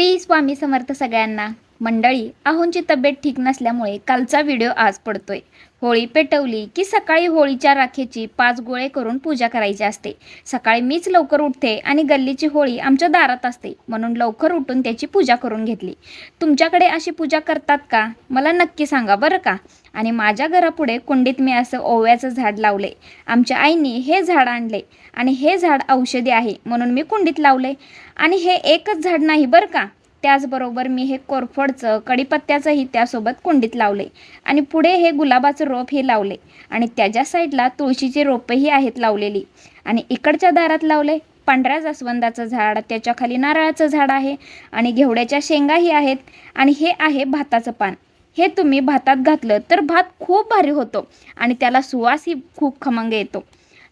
श्री स्वामी समर्थ सगळ्यांना। मंडळी, आहोंची तब्येत ठीक नसल्यामुळे कालचा व्हिडिओ आज पडतोय। होळी पेटवली की सकाळी होळीच्या राखेची 5 गोळे करून पूजा करायची असते। सकाळी मीच लवकर उठते आणि गल्लीची होळी आमच्या दारात असते, म्हणून लवकर उठून त्याची पूजा करून घेतली। तुमच्याकडे अशी पूजा करतात का? मला नक्की सांगा बरं का। आणि माझ्या घरापुढे कुंडीत मी असं ओव्याचं झाड लावले। आमच्या आईने हे झाड आणले आणि हे झाड औषधी आहे म्हणून मी कुंडीत लावले। आणि हे एकच झाड नाही बरं का, त्याचबरोबर मी हे कोरफडचं कढीपत्त्याचंही त्यासोबत कुंडीत लावले आणि पुढे हे गुलाबाचं रोप हे लावले आणि त्याच्या साईडला तुळशीची रोपेही आहेत लावलेली आणि इकडच्या दारात लावले पांढऱ्या जास्वंदाचं झाड, त्याच्या खाली नारळाचं झाड आहे आणि घेवड्याच्या शेंगाही आहेत आणि हे आहे भाताचं पान। हे तुम्ही भातात घातलं तर भात खूप भारी होतो आणि त्याला सुवासही खूप खमंग येतो।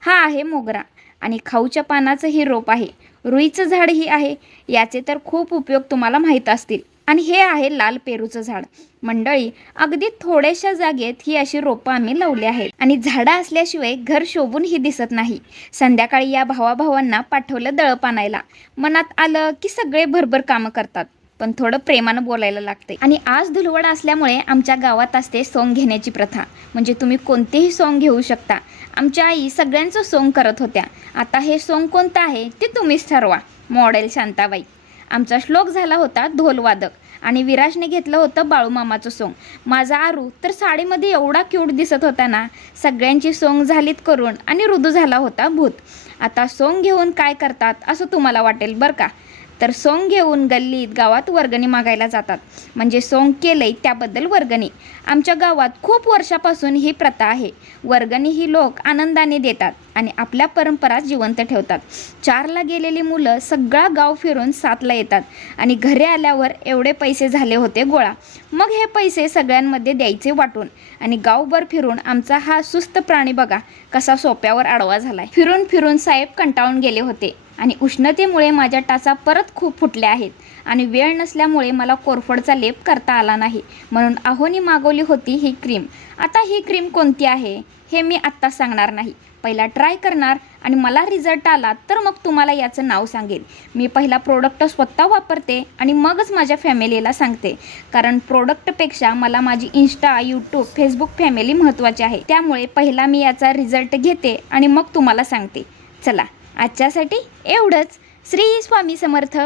हा आहे मोगरा आणि खाऊच्या पानाचंही रोप आहे। रुईचं झाडही आहे, याचे तर खूप उपयोग तुम्हाला माहीत असतील। आणि हे आहे लाल पेरूचं झाड। मंडळी, अगदी थोड्याशा जागेत ही अशी रोपं आम्ही लावली आहेत आणि झाडं असल्याशिवाय घर शोभूनही दिसत नाही। संध्याकाळी या भावाभावांना पाठवलं दळप आणायला। मनात आलं की सगळे भरभर कामं करतात, पण थोडं प्रेमानं बोलायला लागते। आणि आज धुलवड असल्यामुळे आमच्या गावात असते सोंग घेण्याची प्रथा, म्हणजे तुम्ही कोणतेही सोंग घेऊ शकता। आमच्या आई सगळ्यांचं सोंग करत होत्या। आता हे सोंग कोणतं आहे ते तुम्हीच ठरवा। मॉडेल शांताबाई। आमचा श्लोक झाला होता ढोलवादक आणि विराजने घेतलं होतं बाळूमामाचं सोंग। माझा आरू तर साडीमध्ये एवढा क्यूट दिसत होता ना। सगळ्यांची सोंग झालीत करून आणि रुदू झाला होता भूत। आता सोंग घेऊन काय करतात असं तुम्हाला वाटेल बरं का, तर सोंग घेऊन गल्लीत गावात वर्गणी मागायला जातात, म्हणजे सोंग केलंय त्याबद्दल वर्गणी। आमच्या गावात खूप वर्षापासून ही प्रथा आहे। वर्गणी ही लोक आनंदाने देतात आणि आपल्या परंपरा जिवंत ठेवतात। 4ला गेलेली मुलं सगळा गाव फिरून 7ला येतात आणि घरी आल्यावर एवढे पैसे झाले होते गोळा। मग हे पैसे सगळ्यांमध्ये द्यायचे वाटून आणि गावभर फिरून आमचा हा सुस्त प्राणी बघा कसा सोप्यावर आडवा झालाय। फिरून फिरून साहेब कंटाळून गेले होते आणि उष्णतेमुळे माझ्या टाचा परत खूप फुटल्या आहेत आणि वेळ नसल्यामुळे मला कोरफडचा लेप करता आला नाही, म्हणून आहोनी मागवली होती ही क्रीम। आता ही क्रीम कोणती आहे हे मी आत्ता सांगणार नाही, पहिला ट्राय करणार आणि मला रिझल्ट आला तर मग तुम्हाला याचं नाव सांगेल। मी पहिला प्रोडक्ट स्वतः वापरते आणि मगच माझ्या फॅमिलीला सांगते, कारण प्रोडक्टपेक्षा मला माझी इंस्टा, यूट्यूब, फेसबुक फॅमिली महत्त्वाची आहे। त्यामुळे पहिला मी याचा रिझल्ट घेते आणि मग तुम्हाला सांगते। चला, आजच्यासाठी एवढंच। श्री स्वामी समर्थ।